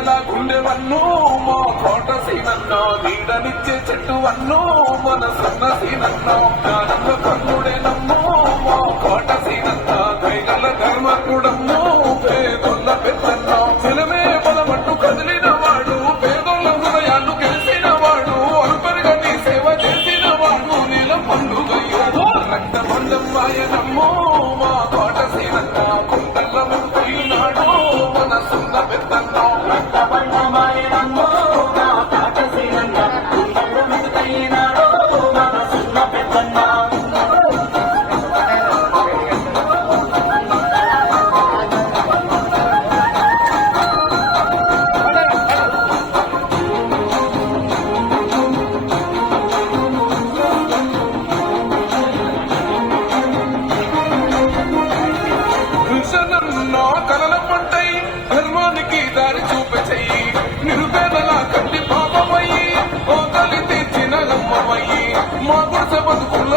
నిరుపేదల గుండెవన్ను మా కోట సీనన్న నీడనిచ్చే చెట్టు వన్ను మన సన్న సీనన్న జ్ఞానంలో కన్నుడే నమ్ము మా కోట సీనన్న దైగల ధర్మకుడమ్ము పేదొల్ల పెద్దన్న జనమే బలమట్టు కదిలిన వాడు పేదోళ్ళ హృదయాలు గెలిచిన వాడు అల్పరిగా నీ సేవ చేసిన వాడు నీల పండుగయ్యో రక్త బంధమ్మాయనమ్మో మా కోట సీనన్న కుంటల్ల ముడుకున్నాడు మన సున్న పెద్దన్న రక్త బంధమ్మాయనమ్మో మా కోట సీనన్న కుంటల్ల ముడుకున్నాడు మన సున్న పెద్దన్న కలల పంటై ధర్మానికి దారి చూపచెయ్యి నిరుపేదల కంటి పాపమయ్యి ఓ తల్లి తెచ్చిన గమ్మమయ్యి మా గుడిసె బతుకులు